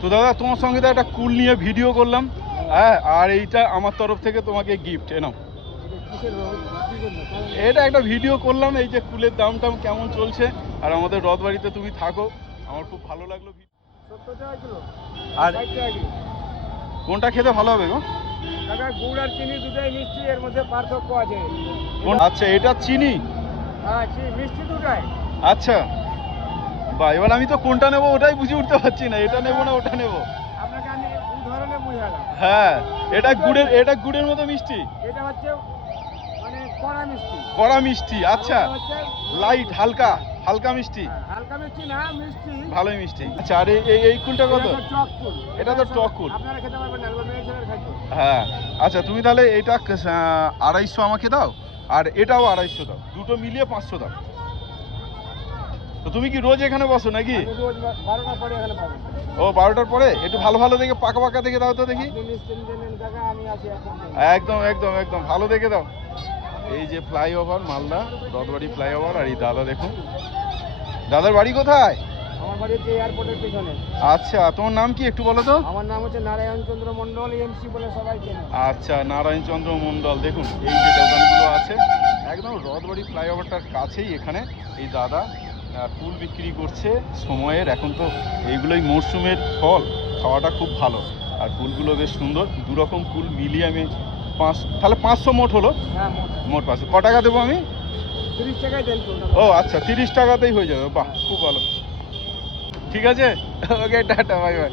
তো দাদা তোমার সঙ্গে তো একটা কুল নিয়ে ভিডিও করলাম, হ্যাঁ, আর এইটা আমার তরফ থেকে তোমাকে গিফট এনাও। এটা একটা ভিডিও করলাম, এই যে কুলের দাম টাম কেমন চলছে, আর আমাদের রথবাড়িতে তুমি থাকো, আমার খুব ভালো লাগলো। আর কোনটা খেতে ভালো হবে গো? গুড় আর চিনি দুটাই মিষ্টি, এর মধ্যে পার্থক্য আছে। আচ্ছা, এটা চিনি, হ্যাঁ মিষ্টি দুটাই। আচ্ছা বাহ, এবার আমি তো কোনটা নেবো ওটাই বুঝে উঠতে পারছি না, এটা নেবো না ওটা নেবো। আপনাকে আমি উদাহরণে বুঝালাম। হ্যাঁ, এটা গুড়ের মতো মিষ্টি, এটা হচ্ছে মানে কড়া মিষ্টি। কড়া মিষ্টি, আচ্ছা, এটা হচ্ছে লাইট হালকা হালকা মিষ্টি, হালকা মিষ্টি না, মিষ্টি ভালোই মিষ্টি। আচ্ছা, আর এই কুলটা কত? এটা তো টক কুল। এটা তো টক কুল। আপনারা খেতে পারবেন না, মেয়ে ছেলের খাদ্য। হ্যাঁ, আচ্ছা তুমি তাহলে এটা 250 আমাকে দাও, আর এটাও 250 দাও, দুটো মিলিয়ে 500 দাও। তো তুমি কি রোজ এখানে বসো নাকি? আমি রোজ 12টার পরে এখানে পাবেন। ও, 12টার পরে একটু ভালো ভালো দেখে পাকা পাকা দেখে দাও তো দেখি। আপনি নিশ্চিন্তে নেন টাকা, আমি আছি এখন। একদম একদম একদম ভালো দেখে দাও। এই যে ফ্লাইওভার, মালদা রথবাড়ি ফ্লাইওভার, আর এই দাদা দেখুন। দাদার বাড়ি কোথায়? আমার বাড়ি হচ্ছে এয়ারপোর্টের পেছনে। আচ্ছা, তোমার নাম কি একটু বলো তো? আমার নাম হচ্ছে নারায়ণ চন্দ্র মন্ডল, এমসি বলে সবাই চেনে। আচ্ছা, নারায়ণ চন্দ্র মণ্ডল। দেখুন এই যে দোকানগুলো আছে একদম রথবাড়ি ফ্লাইওভারটার কাছেই, এখানে এই দাদা কুল বিক্রি করছে সময়ের। এখন তো এইগুলোই মরশুমের ফল, খাওয়াটা খুব ভালো, আর কুলগুলো বেশ সুন্দর। দু রকম কুল মিলিয়ে আমি তাহলে 500 মোট হলো। হ্যাঁ, মোট 500। ক টাকা দেবো আমি? 30 টাকায় দেন তো। ও আচ্ছা, 30 টাকাতেই হয়ে যাবে। বাহ, খুব ভালো। ঠিক আছে, ওকে, টাটা, বাই বাই।